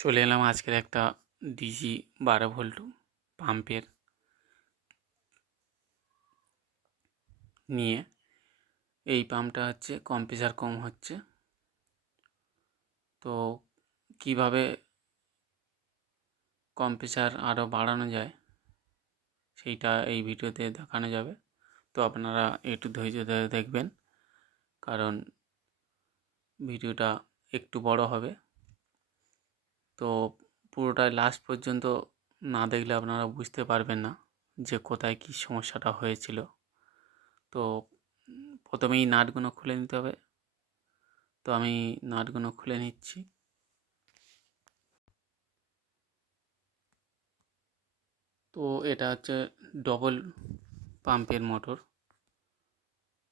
চলে এলাম আজকের একটা ডিজি বারো ভোল্ট পাম্পের নিয়ে। এই পাম্পটা হচ্ছে কম্প্রেসার কম হচ্ছে। তো কীভাবে কম্প্রেসার আরও বাড়ানো যায়, সেইটা এই ভিডিওতে দেখানো যাবে। তো আপনারা একটু ধৈর্য ধরে দেখবেন, কারণ ভিডিওটা একটু বড় হবে। তো পুরোটাই লাস্ট পর্যন্ত না দেখলে আপনারা বুঝতে পারবেন না যে কোথায় কী সমস্যাটা হয়েছিল। তো প্রথমেই নাটগুলো খুলে নিতে হবে। তো আমি নাটগুলো খুলে নিচ্ছি। তো এটা হচ্ছে ডবল পাম্পের মোটর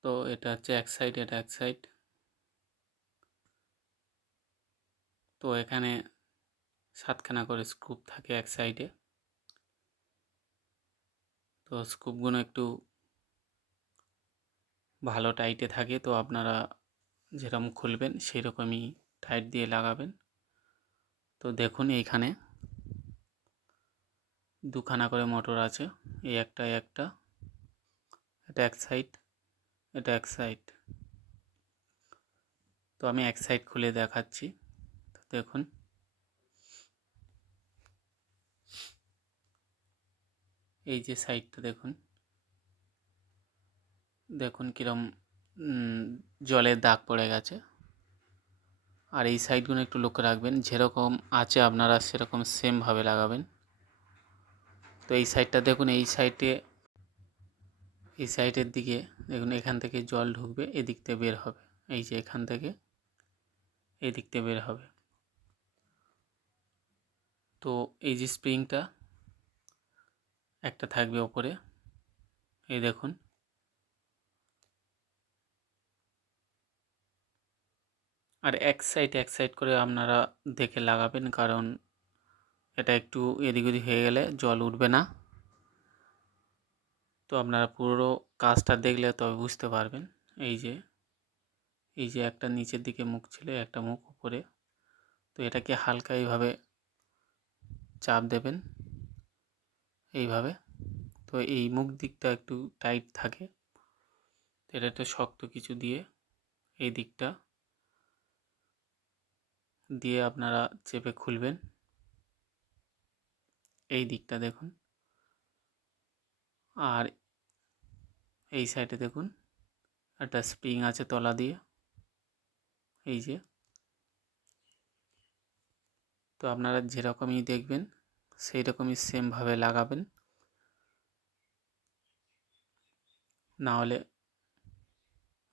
তো এটা হচ্ছে এক সাইড এটা এক সাইড তো এখানে সাতখানা করে স্কুপ থাকে এক সাইডে তো স্কুপগুলো একটু ভালো টাইটে থাকে, তো আপনারা যেরকম খুলবেন সেরকমই টাইট দিয়ে লাগাবেন। তো দেখুন এইখানে দুখানা করে মোটর আছে, এই একটা একটা, এটা এক সাইড এটা এক সাইড তো আমি এক সাইড খুলে দেখাচ্ছি। তো দেখুন এই যে সাইডটা দেখুন। দেখুন কীরম জলের দাগ পড়ে গেছে। আর এই সাইডগুলো একটু লক্ষ্য রাখবেন, যেরকম আছে আপনারা সেরকম সেমভাবে লাগাবেন। তো এই সাইডটা দেখুন, এই সাইডে, এই সাইডের দিকে দেখুন, এখান থেকে জল ঢুকবে, এদিক থেকে বের হবে। এই যে এখান থেকে, এদিক থেকে বের হবে। তো এই যে স্প্রিংটা একটা থাকবে ওপরে। এই দেখুন। আর এক সাইড এক সাইড করে আপনারা দেখে লাগাবেন, কারণ এটা একটু এদিক ওদিক হয়ে গেলে জল উঠবে না। তো আপনারা পুরো কাজটা দেখলে তবে বুঝতে পারবেন। এই যে এই যে একটা নিচের দিকে মুখ ছিল, একটা মুখ উপরে। তো এটাকে হালকা এইভাবে চাপ দেবেন। এইভাবে। তো এই মুখ দিকটা একটু টাইট থাকে। এটা একটা শক্ত কিছু দিয়ে এই দিকটা দিয়ে আপনারা চেপে খুলবেন। এই দিকটা দেখুন। আর এই সাইডে দেখুন, একটা স্প্রিং আছে তলা দিয়ে। এই যে। তো আপনারা যেরকমই দেখবেন সেই রকমই সেমভাবে লাগাবেন। না হলে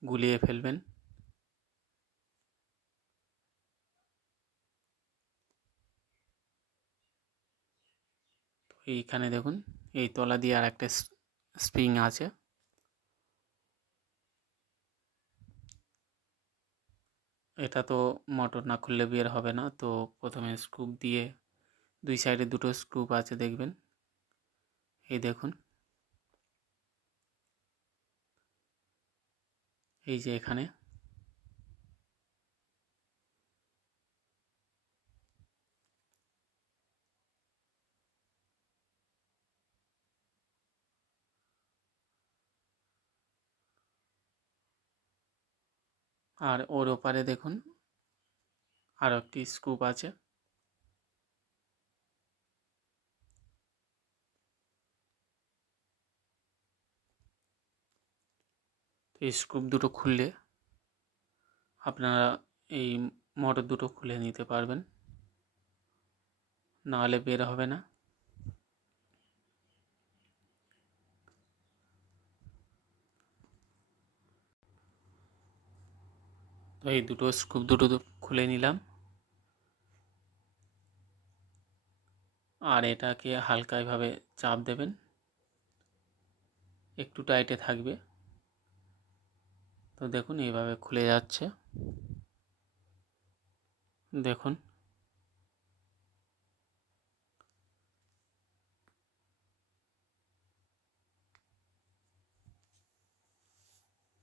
গুলিয়ে ফেলবেন। এইখানে দেখুন, এই তলা দিয়ে আর একটা স্প্রিং আছে। এটা তো মোটর না খুললে বের হবে না, তো প্রথমে স্কুপ দিয়ে দুই সাইডে দুটো স্ক্রুপ আছে দেখবেন। এই দেখুন। এই যে এখানে। আর ওর ওপারে দেখুন আরও একটি স্কুপ আছে। এই স্ক্রুপ দুটো খুললে আপনারা এই মোটর দুটো খুলে নিতে পারবেন। নাহলে বের হবে না। তো এই দুটো স্ক্রুপ দুটো খুলে নিলাম। আর এটাকে হালকা এভাবে চাপ দেবেন। একটু টাইটে থাকবে। তো দেখুন, এইভাবে খুলে যাচ্ছে। দেখুন।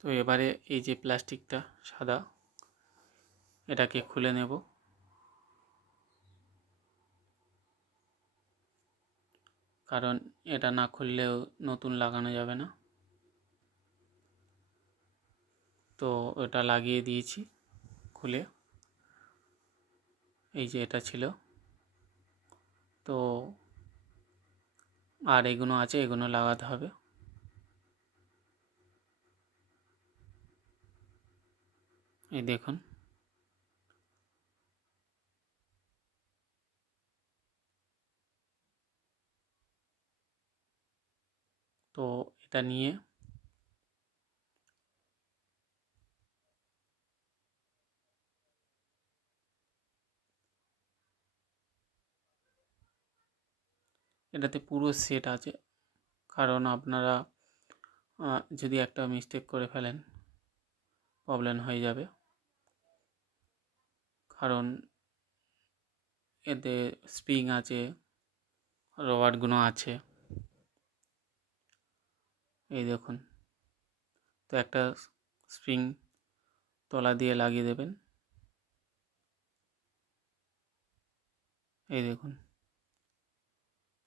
তো এবারে এই যে প্লাস্টিকটা সাদা, এটাকে খুলে নেব। কারণ এটা না খুললেও নতুন লাগানো যাবে না। তো এটা লাগিয়ে দিয়েছি খুলে। এই যে এটা ছিল। তো আর এগুলো আছে এগুলো লাগাতে হবে। এই দেখুন। তো এটা নিয়ে এটাতে পুরো সেট আছে। কারণ আপনারা যদি একটা মিস্টেক করে ফেলেন প্রবলেম হয়ে যাবে। কারণ এতে স্প্রিং আছে রবারগুলো আছে। এই দেখুন, তো একটা স্প্রিং তলা দিয়ে লাগিয়ে দেবেন। এই দেখুন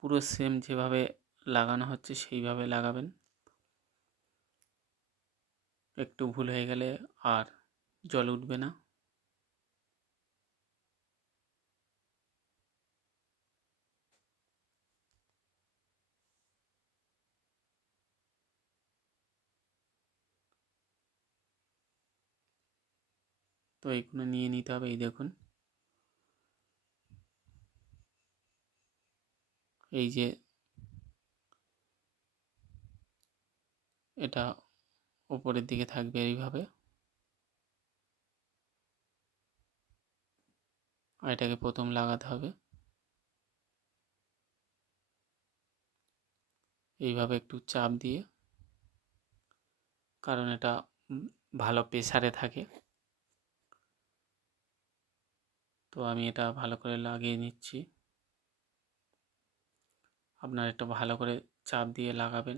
পুরো সেম যেভাবে লাগানো হচ্ছে, সেইভাবে লাগাবেন। একটু ভুল হয়ে গেলে আর জল উঠবে না। তো এইগুলো নিয়ে নিতে হবে, এই দেখুন। এই যে এটা ওপরের দিকে থাকবে এইভাবে। আর এটাকে প্রথম লাগাতে হবে। এইভাবে একটু চাপ দিয়ে, কারণ এটা ভালো প্রেসারে থাকে। তো আমি এটা ভালো করে লাগিয়ে নিচ্ছি। আপনার এটা ভালো করে চাপ দিয়ে লাগাবেন।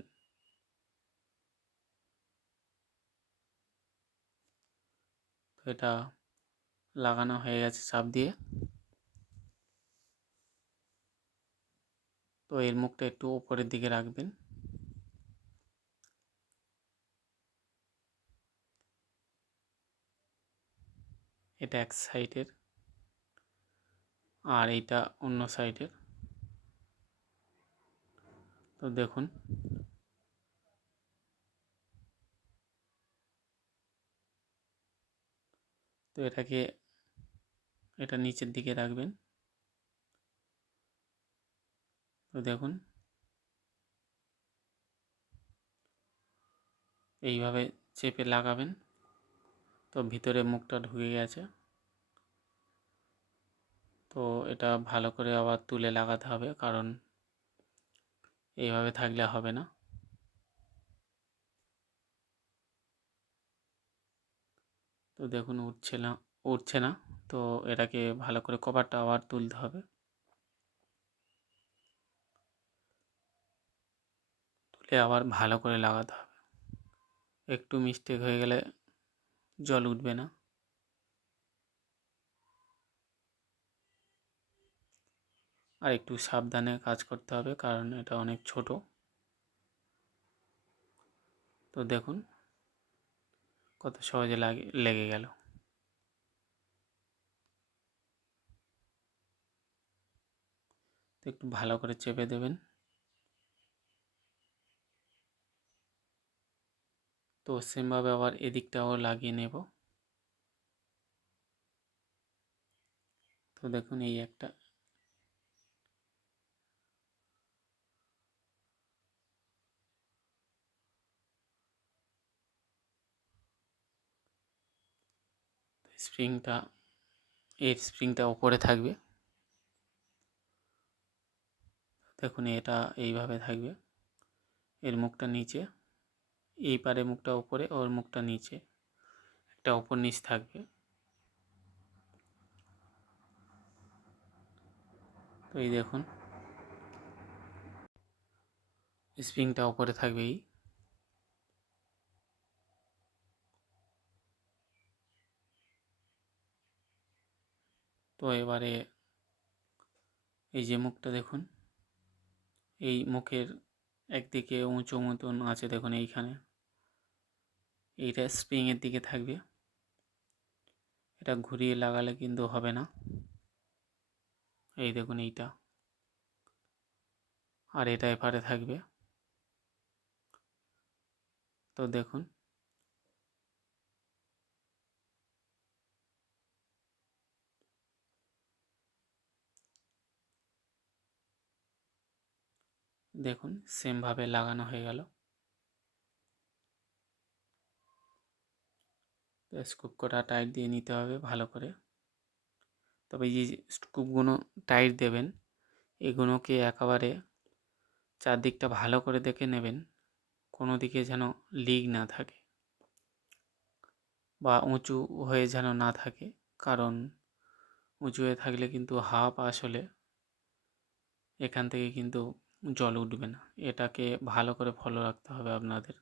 তো এটা লাগানো হয়ে গেছে চাপ দিয়ে। তো এর মুখটা একটু ওপরের দিকে রাখবেন। এটা এক সাইডের আর এইটা অন্য সাইডের। তো দেখুন। তো এটাকে এটা নিচের দিকে রাখবেন। তো দেখুন। এইভাবে চেপে লাগাবেন। তো ভিতরে মুখটা ঢুকে গেছে। তো এটা ভালো করে আবার তুলে লাগাতে হবে, কারণ এইভাবে থাকলে হবে না। তো দেখুন উঠছে না উঠছে না। তো এটাকে ভালো করে কভারটা আবার তুলতে হবে। তুলে আবার ভালো করে লাগাতে হবে। একটু মিস্টেক হয়ে গেলে জল উঠবে না। আর একটু সাবধানে কাজ করতে হবে, কারণ এটা অনেক ছোট। তো দেখুন, কত সহজে লাগে, লেগে গেল। একটু ভালো করে চেপে দেবেন। তো সেমভাবে আবার এদিকটাও লাগিয়ে নেব। তো দেখুন, এই একটা স্প্রিংটা, এর স্প্রিংটা ওপরে থাকবে। দেখুন, এটা এইভাবে থাকবে। এর মুখটা নিচে, এই পারে মুখটা উপরে ওর মুখটা নিচে। একটা ওপর নিচ থাকবে। তো এই দেখুন, স্প্রিংটা ওপরে থাকবে এই এবারে এই যে মুখটা দেখুন, এই মুখের একদিকে উঁচু মতন আছে দেখুন এইখানে। এইটা স্প্রিংয়ের দিকে থাকবে। এটা ঘুরিয়ে লাগালে কিন্তু হবে না। এই দেখুন এইটা। আর এটা এপারে থাকবে। তো দেখুন দেখুন সেমভাবে লাগানো হয়ে গেল। স্কুপ কটা টাইট দিয়ে নিতে হবে ভালো করে। তবে যে স্কুপগুলো টাইট দেবেন, এগুলোকে একেবারে চারদিকটা ভালো করে দেখে নেবেন, কোনো দিকে যেন লিক না থাকে বা উঁচু হয়ে যেন না থাকে। কারণ উঁচু হয়ে থাকলে কিন্তু পাস হলে এখান থেকে কিন্তু জল উঠবে না। এটাকে ভালো করে ফলো রাখতে হবে আপনাদের।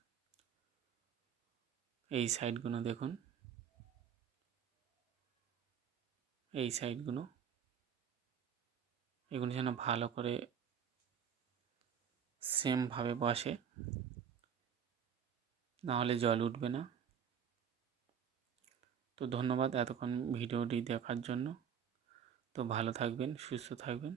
এই সাইডগুলো দেখুন। এই সাইডগুলো এগুলো যেন ভালো করে সেমভাবে বসে। নাহলে জল উঠবে না। তো ধন্যবাদ এতক্ষণ ভিডিওটি দেখার জন্য। তো ভালো থাকবেন, সুস্থ থাকবেন।